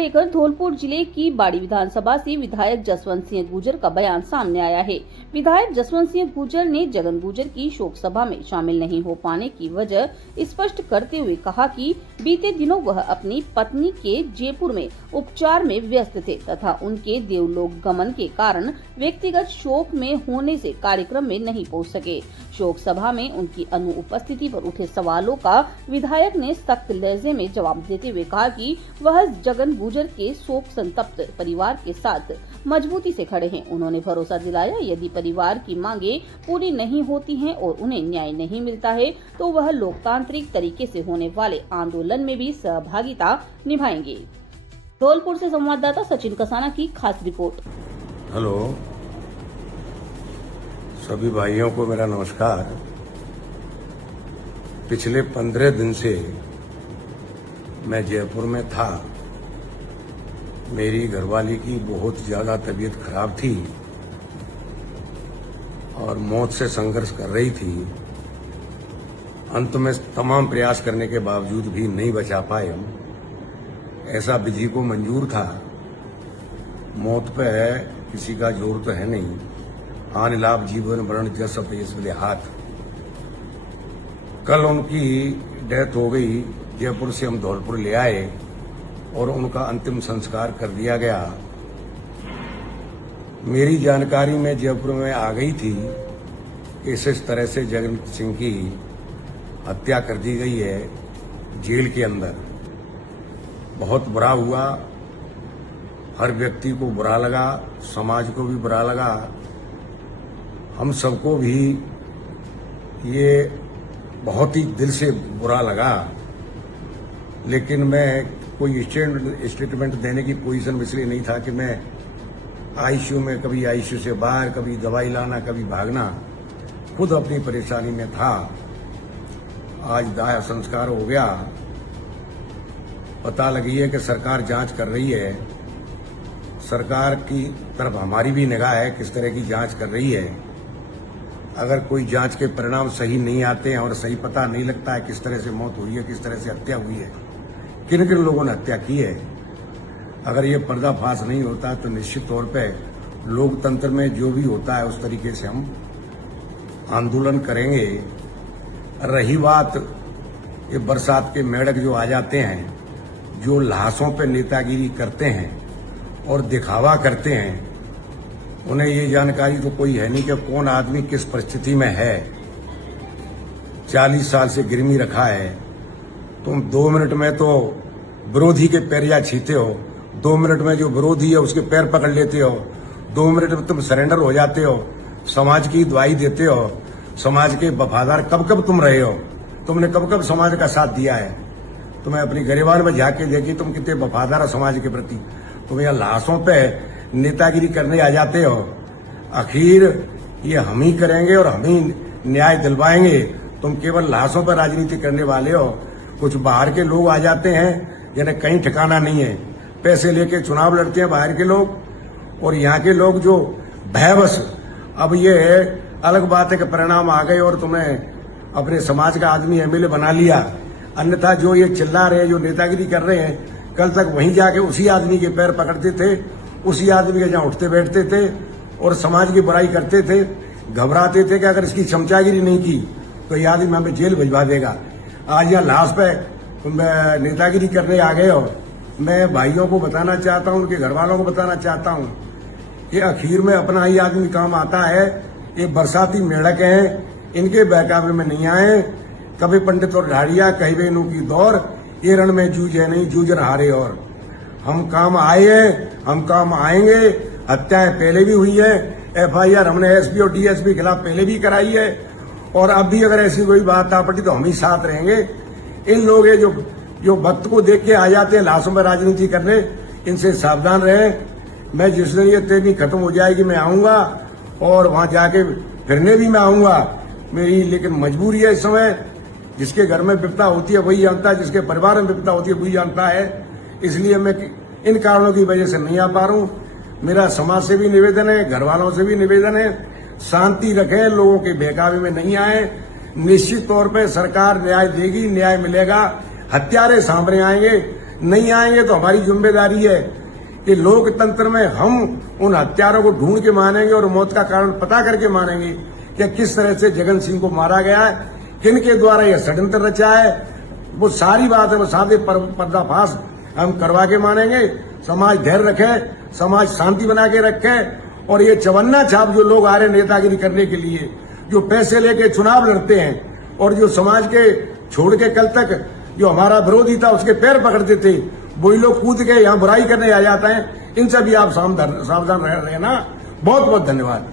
लेकर धौलपुर जिले की बाड़ी विधानसभा से विधायक जसवंत सिंह गुर्जर का बयान सामने आया है। विधायक जसवंत सिंह गुर्जर ने जगन गुर्जर की शोक सभा में शामिल नहीं हो पाने की वजह स्पष्ट करते हुए कहा कि बीते दिनों वह अपनी पत्नी के जयपुर में उपचार में व्यस्त थे तथा उनके देवलोक गमन के कारण व्यक्तिगत शोक में होने से कार्यक्रम में नहीं पहुंच सके। शोक सभा में उनकी अनुपस्थिति पर उठे सवालों का विधायक ने सख्त लहजे में जवाब देते हुए कहा कि वह जगन गुर्जर के शोक संतप्त परिवार के साथ मजबूती से खड़े हैं। उन्होंने भरोसा दिलाया यदि परिवार की मांगे पूरी नहीं होती हैं और उन्हें न्याय नहीं मिलता है तो वह लोकतांत्रिक तरीके से होने वाले आंदोलन में भी सहभागिता निभाएंगे। धौलपुर से संवाददाता सचिन कसाना की खास रिपोर्ट। हेलो, सभी भाइयों को मेरा नमस्कार। पिछले 15 दिन से मैं जयपुर में था। मेरी घरवाली की बहुत ज्यादा तबीयत खराब थी और मौत से संघर्ष कर रही थी। अंत में तमाम प्रयास करने के बावजूद भी नहीं बचा पाए हम। ऐसा विधि को मंजूर था। मौत पे किसी का जोर तो है नहीं। आन लाभ जीवन मरण जस अपयस हाथ। कल उनकी डेथ हो गई। जयपुर से हम धौलपुर ले आए और उनका अंतिम संस्कार कर दिया गया। मेरी जानकारी में जयपुर में आ गई थी कि इस तरह से जगन सिंह की हत्या कर दी गई है जेल के अंदर। बहुत बुरा हुआ। हर व्यक्ति को बुरा लगा, समाज को भी बुरा लगा, हम सबको भी ये बहुत ही दिल से बुरा लगा। लेकिन मैं कोई स्टेटमेंट देने की पोजीशन में इसलिए नहीं था कि मैं आईसीयू में, कभी आईसीयू से बाहर, कभी दवाई लाना, कभी भागना, खुद अपनी परेशानी में था। आज दाह संस्कार हो गया। पता लगी है कि सरकार जांच कर रही है। सरकार की तरफ हमारी भी निगाह है किस तरह की जांच कर रही है। अगर कोई जांच के परिणाम सही नहीं आते हैं और सही पता नहीं लगता है किस तरह से मौत हुई है, किस तरह से हत्या हुई है, किन किन लोगों ने हत्या की है, अगर ये पर्दाफाश नहीं होता तो निश्चित तौर पे लोकतंत्र में जो भी होता है उस तरीके से हम आंदोलन करेंगे। रही बात ये बरसात के मेढक जो आ जाते हैं, जो लाशों पे नेतागिरी करते हैं और दिखावा करते हैं, उन्हें ये जानकारी तो कोई है नहीं कि कौन आदमी किस परिस्थिति में है। 40 साल से गिरमी रखा है। तुम 2 मिनट में तो विरोधी के पैरिया छीते हो, 2 मिनट में जो विरोधी है उसके पैर पकड़ लेते हो, 2 मिनट में तुम सरेंडर हो जाते हो, समाज की दुआई देते हो। समाज के वफादार कब कब तुम रहे हो? तुमने कब कब समाज का साथ दिया है? तुम्हें अपनी गरिबान में झाके देखी तुम कितने वफादार हो समाज के प्रति। तुम यहाँ लाशों पे नेतागिरी करने आ जाते हो। आखिर ये हम ही करेंगे और हम ही न्याय दिलवाएंगे। तुम केवल लाशों पर राजनीति करने वाले हो। कुछ बाहर के लोग आ जाते हैं जिन्हें कहीं ठिकाना नहीं है, पैसे लेके चुनाव लड़ते हैं बाहर के लोग, और यहाँ के लोग जो भयवश। अब ये अलग बात है कि परिणाम आ गए और तुम्हें अपने समाज का आदमी एमएलए बना लिया। अन्यथा जो ये चिल्ला रहे, जो नेतागिरी कर रहे हैं, कल तक वहीं जाके उसी आदमी के पैर पकड़ते थे, उसी आदमी के जहां उठते बैठते थे और समाज की बुराई करते थे। घबराते थे कि अगर इसकी चमचागिरी नहीं की तो ये आदमी हमें जेल भिजवा देगा। आज यहाँ लाश पे नेतागिरी करने आ गए हो। मैं भाइयों को बताना चाहता हूँ, उनके घर वालों को बताना चाहता हूँ कि आखिर में अपना ही आदमी काम आता है। ये बरसाती मेढक हैं, इनके बहकावे में नहीं आए। कभी पंडित और ढाड़िया, कहीं बेनू की दौर, ये रण में जूझे नहीं जूझन हारे। और हम काम आए हैं, हम काम आएंगे। हत्याएं पहले भी हुई है, एफआईआर हमने एसपी और डीएसपी के खिलाफ पहले भी कराई है, और अब भी अगर ऐसी कोई बात आ पड़ी तो हम ही साथ रहेंगे। इन लोग जो वक्त को देख के आ जाते हैं लाशों में राजनीति करने, इनसे सावधान रहें। मैं जिस दिन ये तेजी खत्म हो जाएगी मैं आऊंगा और वहां जाके फिरने भी मैं आऊंगा। मेरी लेकिन मजबूरी है इस समय। जिसके घर में विपदा होती है वही जानता है, जिसके परिवार में विपदा होती है वही जानता है। इसलिए मैं इन कारणों की वजह से नहीं आ पा रहा हूं। मेरा समाज से भी निवेदन है, घर वालों से भी निवेदन है, शांति रखें, लोगों के बहकावे में नहीं आए। निश्चित तौर पे सरकार न्याय देगी, न्याय मिलेगा। हत्यारे सामने आएंगे। नहीं आएंगे तो हमारी जिम्मेदारी है कि लोकतंत्र में हम उन हत्यारों को ढूंढ के मानेंगे और मौत का कारण पता करके मानेंगे कि किस तरह से जगन सिंह को मारा गया है, किनके द्वारा यह षड्यंत्र रचा है। वो सारी बात है, वो सादे पर्दाफाश हम करवा के मानेंगे। समाज धैर्य रखे, समाज शांति बना के रखे और ये चवन्ना छाप जो लोग आ रहे हैं नेतागिरी करने के लिए, जो पैसे लेके चुनाव लड़ते हैं और जो समाज के छोड़ के कल तक जो हमारा विरोधी था उसके पैर पकड़ते थे, वही लोग कूद के यहाँ बुराई करने आ जाते हैं। इनसे भी आप सावधान रहना। बहुत बहुत धन्यवाद।